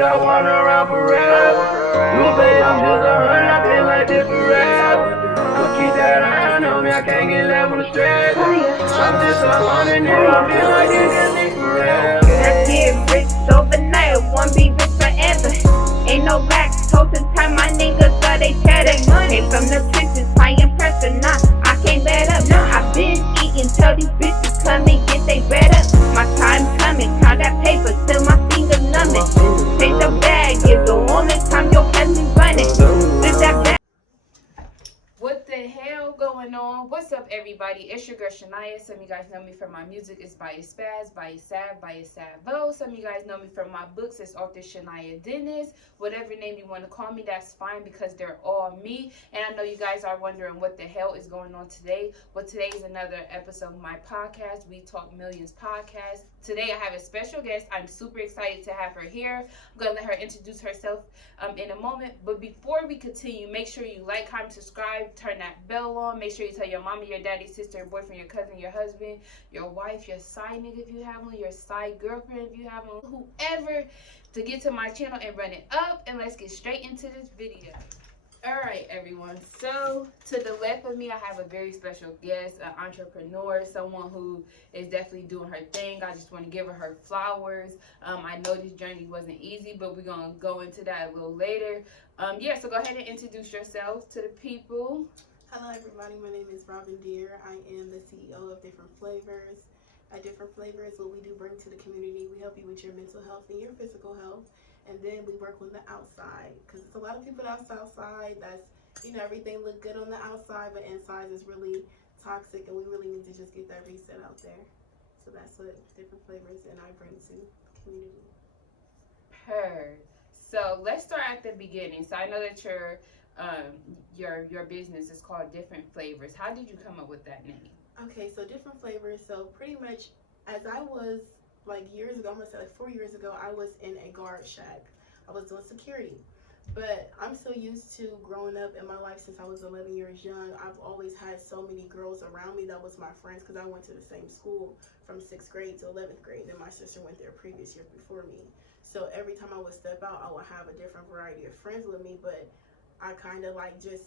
street, I wanna run for real. You pay them just a hundred, I feel like this for real. But keep that iron on me, I can't get left on the stress. I'm just a hundred, nigga, I feel like this is for real. Let's get rich overnight, one be rich forever. Ain't no lack, total time my niggas got they cheddar. Came from the trenches, trying pressure, nah, I can't let up. I been eating, tell these bitches come and get they bread up. My time coming, count that paper till my fingers numbing. Take the bag, is the only time your cash be running. Flip that bag. What the hell going on? What's up, everybody? It's your girl Shania. Some of you guys know me from my music. It's by a Spaz, by a Sav, by a Savo. Some of you guys know me from my books. It's author Shania Dennis. Whatever name you want to call me, that's fine because they're all me. And I know you guys are wondering what the hell is going on today. Well, today is another episode of my podcast, We Talk Millions podcast. Today I have a special guest. I'm super excited to have her here. I'm going to let her introduce herself in a moment. But before we continue, make sure you like, comment, subscribe, turn that bell on. Make sure you tell your mama, your daddy, sister, your boyfriend, your cousin, your husband, your wife, your side nigga if you have one, your side girlfriend if you have one, whoever, to get to my channel and run it up. And let's get straight into this video. Alright, everyone, so to the left of me I have a very special guest, an entrepreneur, someone who is definitely doing her thing. I just want to give her flowers. I know this journey wasn't easy, but we're going to go into that a little later. So go ahead and introduce yourself to the people. Hello everybody, my name is Robin Deere. I am the CEO of Different Flavors. At Different Flavors, what we do bring to the community, we help you with your mental health and your physical health. And then we work on the outside, because there's a lot of people that's outside that's, everything look good on the outside, but inside is really toxic, and we really need to just get that reset out there. So that's what Different Flavors and I bring to the community. So let's start at the beginning. So I know that your business is called Different Flavors. How did you come up with that name? Okay, so Different Flavors, so pretty much as I was years ago, I'm gonna say 4 years ago, I was in a guard shack. I was doing security, but I'm so used to growing up in my life since I was 11 years young. I've always had so many girls around me that was my friends because I went to the same school from 6th grade to 11th grade. Then my sister went there previous year before me. So every time I would step out, I would have a different variety of friends with me, but I kind of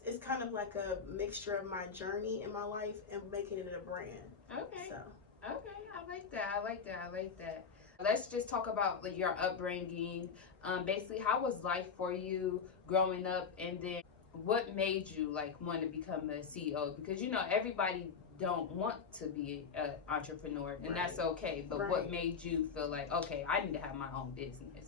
it's kind of like a mixture of my journey in my life and making it a brand. Okay. So. Okay, I like that. Let's just talk about your upbringing. Basically, how was life for you growing up, and then what made you want to become a CEO? Because everybody don't want to be an entrepreneur, and that's okay. But what made you feel like, okay, I need to have my own business?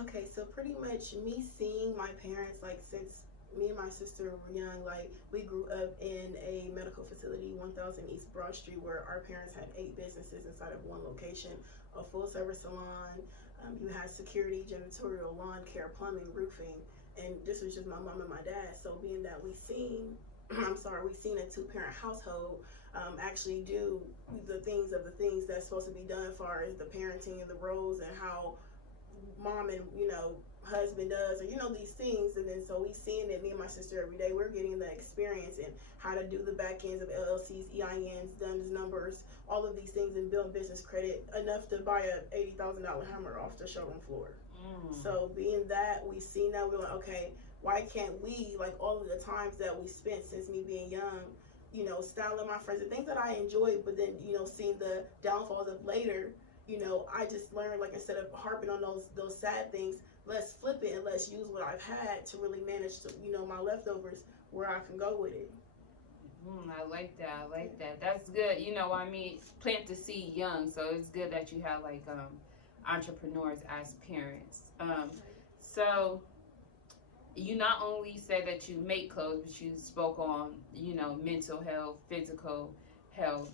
Okay, so pretty much me seeing my parents since me and my sister were young, we grew up in a medical facility, 1000 East Broad Street, where our parents had 8 businesses inside of one location, a full service salon, you had security, janitorial, lawn care, plumbing, roofing, and this was just my mom and my dad. So being that we seen a 2-parent household actually do the things that's supposed to be done as far as the parenting and the roles and how mom and husband does, and these things. And then so we seeing it, me and my sister, every day we're getting the experience and how to do the back ends of LLCs, EINs, DUNS numbers, all of these things, and build business credit enough to buy a $80,000 hammer off the showroom floor. So being that we seen that, we're like, okay, why can't we, all of the times that we spent since me being young, styling my friends, the things that I enjoyed, but then seeing the downfalls of later, I just learned, instead of harping on those sad things, let's flip it and let's use what I've had to really manage to, my leftovers, where I can go with it. I like that. That's good. Plant the seed young, so it's good that you have entrepreneurs as parents. So you not only said that you make clothes, but you spoke on, mental health, physical health.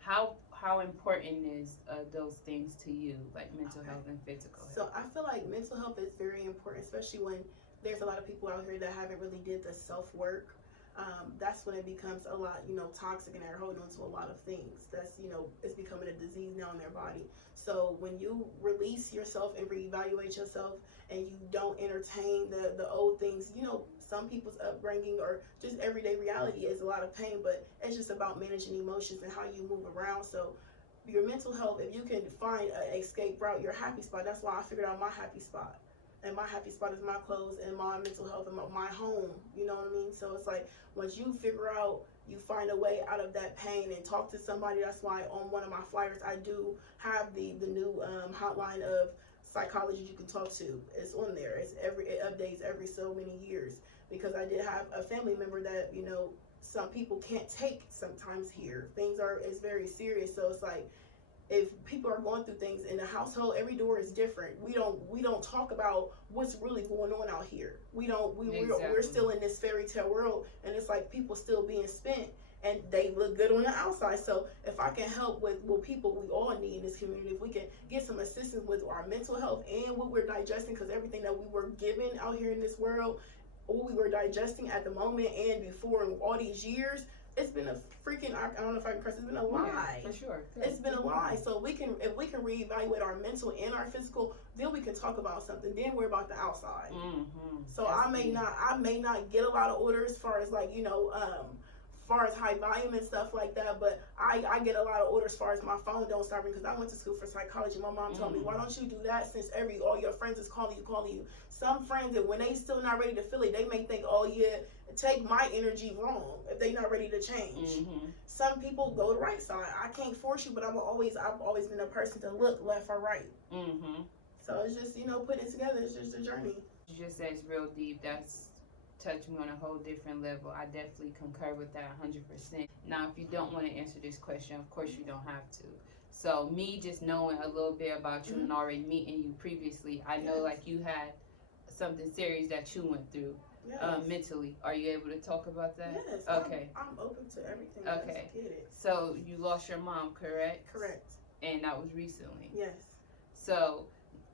How important is those things to you, mental health and physical health? So I feel like mental health is very important, especially when there's a lot of people out here that haven't really did the self-work. That's when it becomes a lot, toxic, and they're holding on to a lot of things. That's, it's becoming a disease now in their body. So when you release yourself and reevaluate yourself, and you don't entertain the old things, some people's upbringing or just everyday reality is a lot of pain, but it's just about managing emotions and how you move around. So your mental health, if you can find an escape route, your happy spot, that's why I figured out my happy spot. and my happy spot is my clothes and my mental health and my home. You know what I mean? So it's like once you figure out, you find a way out of that pain and talk to somebody. That's why on one of my flyers I do have the new hotline of psychology you can talk to. It's on there. It updates every so many years, because I did have a family member that, you know, some people can't take sometimes here. Things are, it's very serious. So it's like, if people are going through things in the household, every door is different. We don't talk about what's really going on out here. We're still in this fairy tale world, and it's like people still being spent, and they look good on the outside. So if I can help with what people we all need in this community, if we can get some assistance with our mental health and what we're digesting, because everything that we were given out here in this world, what we were digesting at the moment and before, in all these years, it's been a freaking, I don't know if I can curse, it's been a lie. Yeah, for sure. It's been a lie. So if we can reevaluate our mental and our physical, then we can talk about something. Then we're about the outside. So I may not get a lot of orders as far as like, you know, far as high volume and stuff like that, but I get a lot of orders as far as my phone don't stop ringing, because I went to school for psychology. My mom told me, why don't you do that, since all your friends is calling you. Some friends, that when they still not ready to feel it, they may think, oh yeah, take my energy wrong if they not ready to change. Some people go the right side. I can't force you, but I've always been a person to look left or right. So it's just, you know, putting it together. It's just a journey. You just said it's real deep. That's touched me on a whole different level. I definitely concur with that 100%. Now, if you don't want to answer this question, of course you don't have to. So me just knowing a little bit about you and already meeting you previously, I know like you had something serious that you went through. Mentally. Are you able to talk about that? Yes. Okay. I'm open to everything. Okay. So you lost your mom, correct? Correct. And that was recently. Yes. So,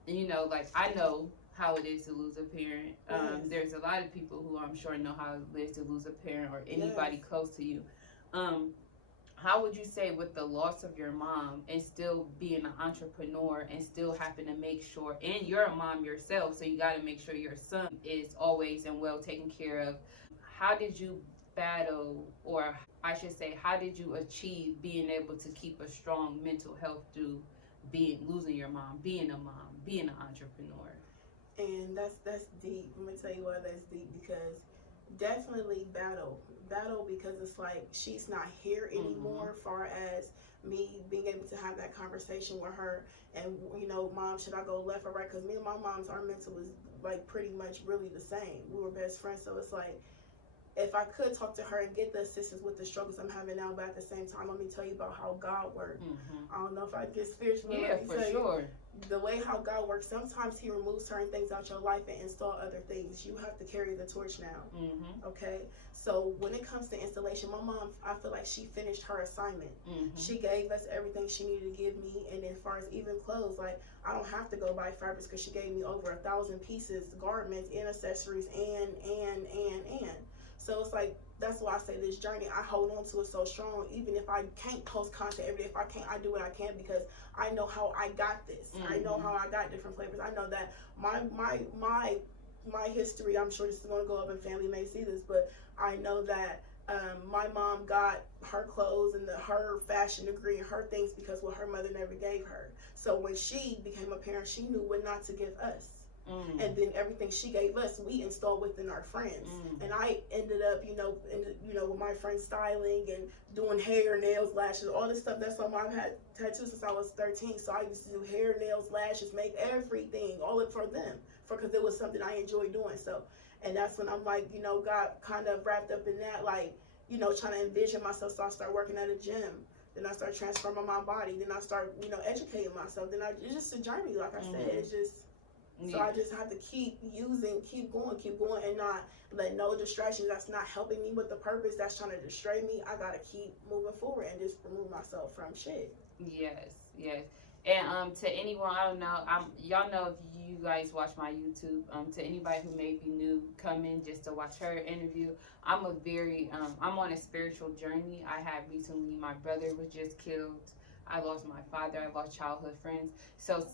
you know, like I know how it is to lose a parent. There's a lot of people who I'm sure know how it is to lose a parent or anybody close to you. How would you say, with the loss of your mom and still being an entrepreneur and still having to make sure, and you're a mom yourself, so you got to make sure your son is always and well taken care of, how did you battle, or I should say, how did you achieve being able to keep a strong mental health through losing your mom, being a mom, being an entrepreneur? And that's deep. Let me tell you why that's deep, because definitely battle because it's like she's not here anymore. Far as me being able to have that conversation with her, and you know, mom, should I go left or right? Because me and my mom's, our mental was like pretty much really the same. We were best friends, so it's like, if I could talk to her and get the assistance with the struggles I'm having now, but at the same time, let me tell you about how God works. I don't know if I get spiritual. Yeah, for sure. The way how God works, sometimes He removes certain things out your life and install other things. You have to carry the torch now. Okay? So when it comes to installation, my mom, I feel like she finished her assignment. She gave us everything she needed to give me, and then as far as even clothes, like I don't have to go buy fabrics, because she gave me over 1,000 pieces, garments and accessories, and. So it's like, that's why I say this journey, I hold on to it so strong. Even if I can't post content every day, if I can't, I do what I can, because I know how I got this. I know how I got different flavors. I know that my history, I'm sure this is going to go up and family may see this, but I know that my mom got her clothes and her fashion degree and her things because what her mother never gave her. So when she became a parent, she knew what not to give us. And then everything she gave us, we installed within our friends. And I ended up, with my friends styling and doing hair, nails, lashes, all this stuff. That's why I've had tattoos since I was 13. So I used to do hair, nails, lashes, make everything, all it for them, because it was something I enjoyed doing. So, and that's when I'm like, got kind of wrapped up in that, like, trying to envision myself. So I started working at a gym. Then I started transforming my body. Then I started, educating myself. Then it's just a journey, like I said. It's just. So I just have to keep going, and not let no distractions that's not helping me with the purpose, that's trying to distract me. I gotta keep moving forward and just remove myself from shit. Yes. And to anyone, I don't know, y'all know, if you guys watch my YouTube, to anybody who may be new, come in just to watch her interview. I'm on a spiritual journey. I had recently, my brother was just killed. I lost my father. I lost childhood friends. So,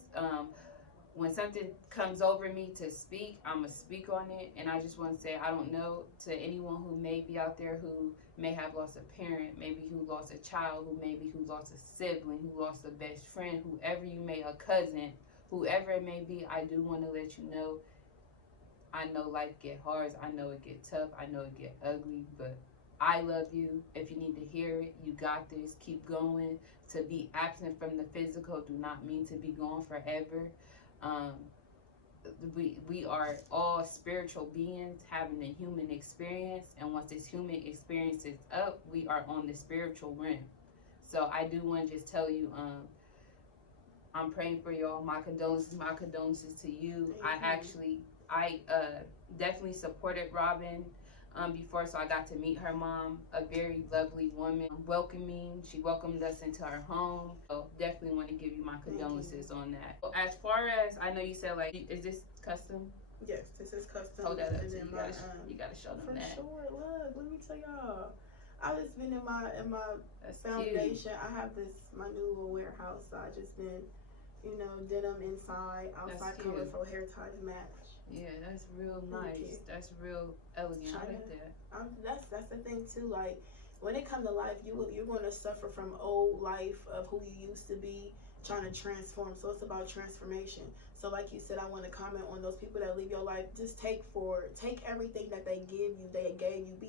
when something comes over me to speak, I'm going to speak on it. And I just want to say, I don't know, to anyone who may be out there who may have lost a parent, maybe who lost a child, who lost a sibling, who lost a best friend, whoever you may, a cousin, whoever it may be, I do want to let you know, I know life get hard. I know it get tough. I know it get ugly, but I love you. If you need to hear it, you got this. Keep going. To be absent from the physical do not mean to be gone forever. Um, we are all spiritual beings having a human experience, and once this human experience is up, we are on the spiritual realm. So I do want to just tell you, I'm praying for y'all. My condolences to you. I definitely supported Robin before, so I got to meet her mom, a very lovely woman, welcoming. She welcomed us into her home. So definitely want to give you my condolences on that. As far as I know, you said like, is this custom? Yes, this is custom. Hold that up. And So then you gotta show them for that. sure. Look, let me tell y'all. I just been in my That's foundation. cute. I have my new little warehouse. So I just been, denim inside, outside colorful hair tie to match. Yeah, that's real nice. That's real elegant. I like that. That's the thing too. Like when it comes to life, you're going to suffer from old life of who you used to be, trying to transform. So it's about transformation. So like you said, I want to comment on those people that leave your life. Just take everything that they gave you.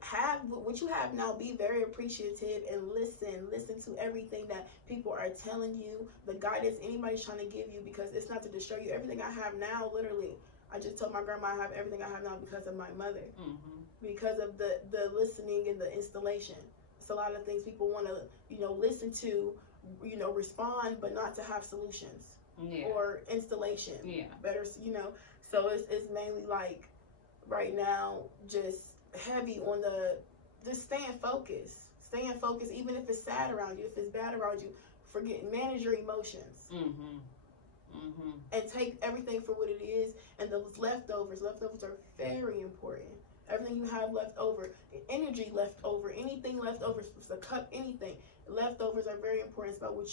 Have what you have now. Be very appreciative and listen to everything that people are telling you, the guidance anybody's trying to give you, because it's not to destroy you. Everything I have now, literally, I just told my grandma I have everything I have now because of my mother, because of the listening and the installation. It's a lot of things people want to listen to, respond, but not to have solutions or installation. Better, so it's mainly like right now just heavy on just staying focused, even if it's sad around you, if it's bad around you. Manage your emotions, and take everything for what it is. And those leftovers are very important. Everything you have left over, energy left over, anything left over, a cup, anything, leftovers are very important. It's about what you